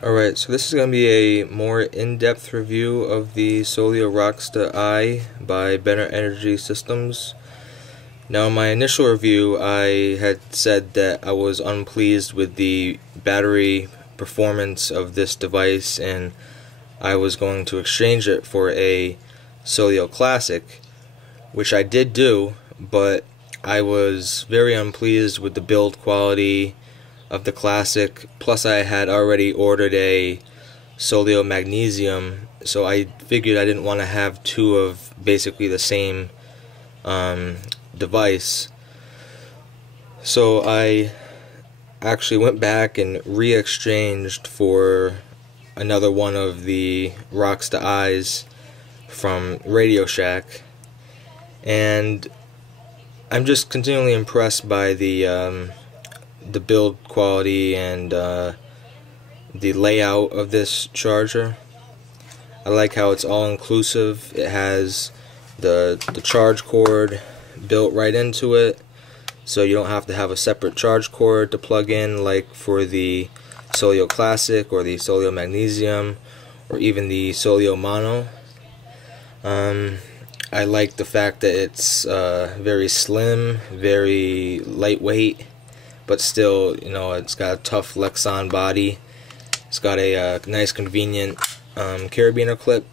Alright, so this is going to be a more in-depth review of the Solio Rocsta-i by Better Energy Systems. Now, in my initial review, I had said that I was unpleased with the battery performance of this device and I was going to exchange it for a Solio Classic, which I did do, but I was very unpleased with the build quality of the Classic. Plus I had already ordered a Solio Magnesium, so I figured I didn't want to have two of basically the same device. So I actually went back and re-exchanged for another one of the Rocsta-i's from Radio Shack, and I'm just continually impressed by the build quality and the layout of this charger. I like how it's all inclusive. It has the charge cord built right into it, so you don't have to have a separate charge cord to plug in like for the Solio Classic or the Solio Magnesium or even the Solio Mono. I like the fact that it's very slim, very lightweight, but still, you know, it's got a tough Lexan body. It's got a nice convenient carabiner clip.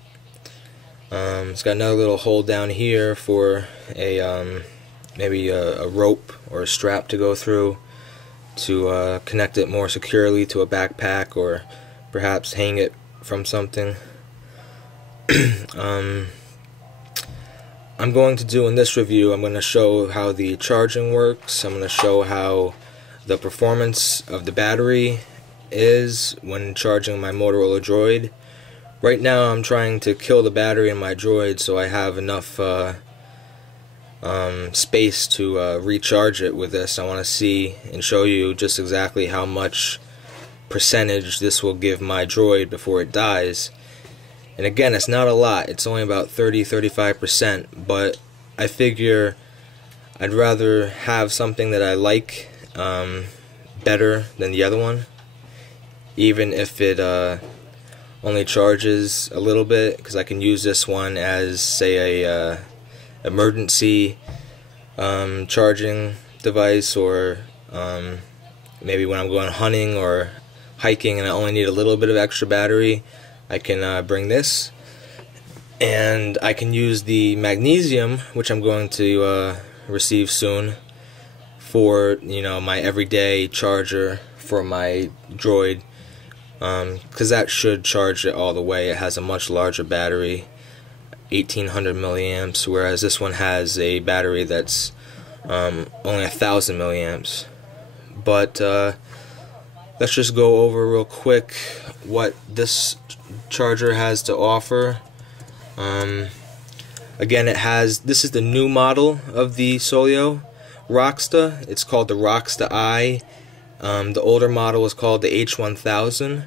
It's got another little hole down here for a maybe a rope or a strap to go through to connect it more securely to a backpack or perhaps hang it from something. I'm going to do in this review, I'm going to show how the charging works. I'm going to show how the performance of the battery is when charging my Motorola Droid. Right now I'm trying to kill the battery in my Droid so I have enough space to recharge it with this. I want to see and show you just exactly how much percentage this will give my Droid before it dies. And again, it's not a lot, it's only about 30-35%, but I figure I'd rather have something that I like better than the other one, even if it only charges a little bit, because I can use this one as, say, a emergency charging device, or maybe when I'm going hunting or hiking and I only need a little bit of extra battery, I can bring this, and I can use the magnesium, which I'm going to receive soon, for, you know, my everyday charger for my Droid, because that should charge it all the way. It has a much larger battery, 1800 milliamps, whereas this one has a battery that's only 1000 milliamps. But let's just go over real quick what this charger has to offer. Again, this is the new model of the Solio Rocsta. It's called the Rocsta-i. The older model was called the H1000.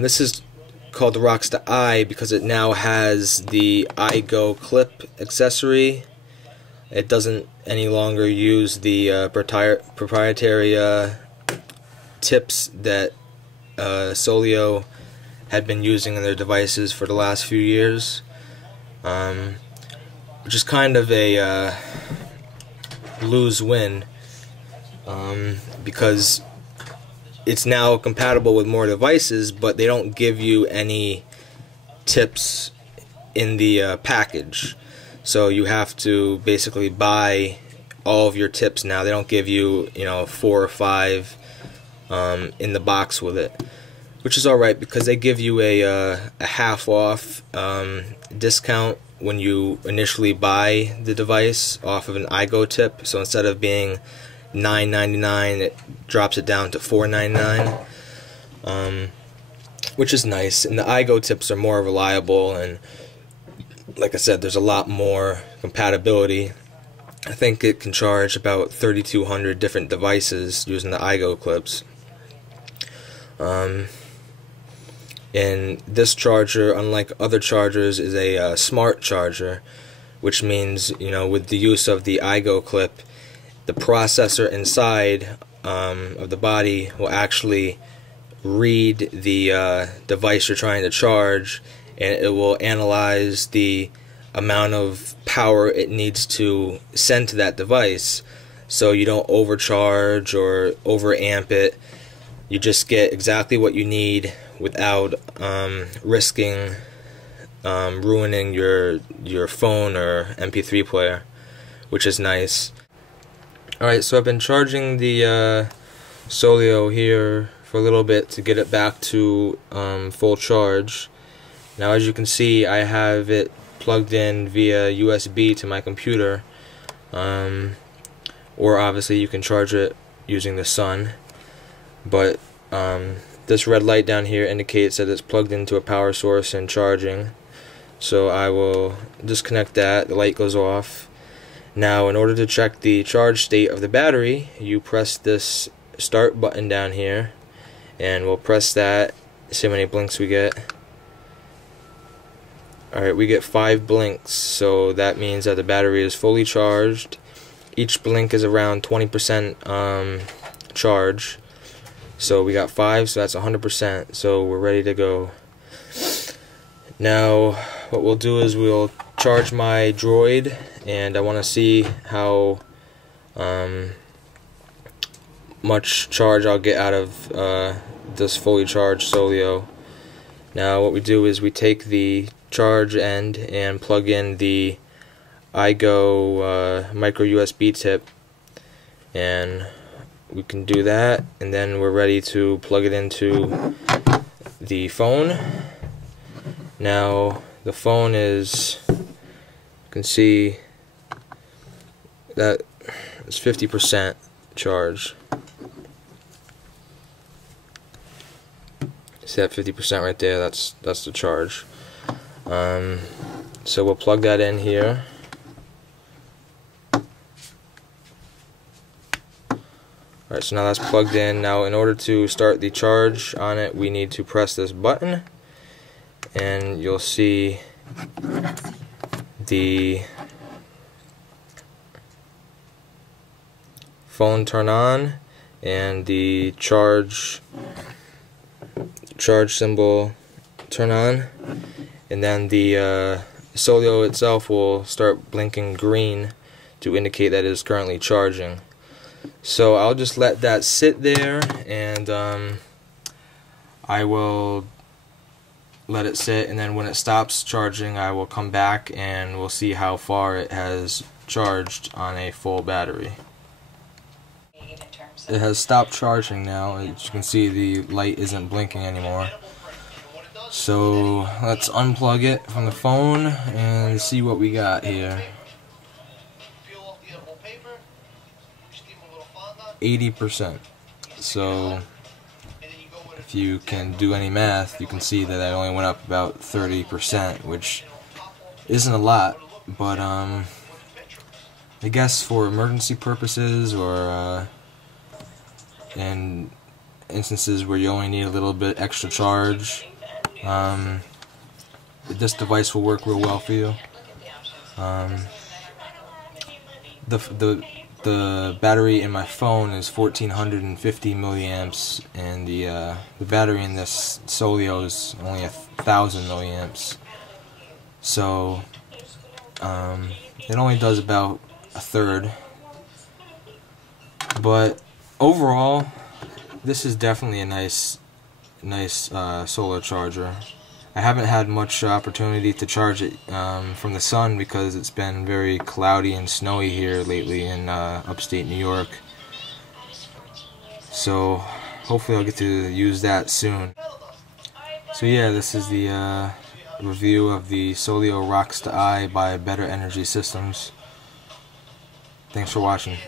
This is called the Rocsta-i because it now has the iGo clip accessory. It doesn't any longer use the proprietary tips that Solio had been using in their devices for the last few years, which is kind of a lose-win, because it's now compatible with more devices, but they don't give you any tips in the package. So you have to basically buy all of your tips now. They don't give you, you know, 4 or 5 in the box with it, which is alright because they give you a half off discount when you initially buy the device off of an iGo tip. So instead of being $9.99, it drops it down to $4.99, which is nice. And the iGo tips are more reliable, and like I said, there's a lot more compatibility. I think it can charge about 3,200 different devices using the iGo clips. And this charger, unlike other chargers, is a smart charger, which means, you know, with the use of the iGo clip, the processor inside of the body will actually read the device you're trying to charge, and it will analyze the amount of power it needs to send to that device, so you don't overcharge or overamp it. You just get exactly what you need without risking ruining your phone or MP3 player, which is nice. Alright, so I've been charging the Solio here for a little bit to get it back to full charge. Now, as you can see, I have it plugged in via USB to my computer, or obviously you can charge it using the sun, but this red light down here indicates that it's plugged into a power source and charging. So I will disconnect that. The light goes off. Now, in order to check the charge state of the battery, you press this start button down here, and we'll press that, see how many blinks we get. Alright, we get 5 blinks, so that means that the battery is fully charged. Each blink is around 20% charge, so we got 5, so that's 100%, so we're ready to go. Now, what we'll do is we'll charge my Droid, and I want to see how much charge I'll get out of this fully charged Solio. Now, what we do is we take the charge end and plug in the iGo micro USB tip, and we can do that, and then we're ready to plug it into the phone. Now, the phone is, you can see that it's 50% charge. See that 50% right there? That's the charge. So we'll plug that in here. Alright, so now that's plugged in. Now, in order to start the charge on it, we need to press this button, and you'll see the phone turn on and the charge symbol turn on, and then the Solio itself will start blinking green to indicate that it is currently charging. So I'll just let that sit there, and I will let it sit, and then when it stops charging, I will come back and we'll see how far it has charged on a full battery. It has stopped charging now. As you can see, the light isn't blinking anymore. So let's unplug it from the phone and see what we got here. 80%. So if you can do any math, you can see that I only went up about 30%, which isn't a lot, but I guess for emergency purposes, or in instances where you only need a little bit extra charge, this device will work real well for you. The battery in my phone is 1450 milliamps, and the battery in this Solio is only 1000 milliamps. So it only does about a third. But overall, this is definitely a nice solar charger. I haven't had much opportunity to charge it from the sun because it's been very cloudy and snowy here lately in upstate New York. So hopefully I'll get to use that soon. So yeah, this is the review of the Solio Rocsta-i by Better Energy Systems. Thanks for watching.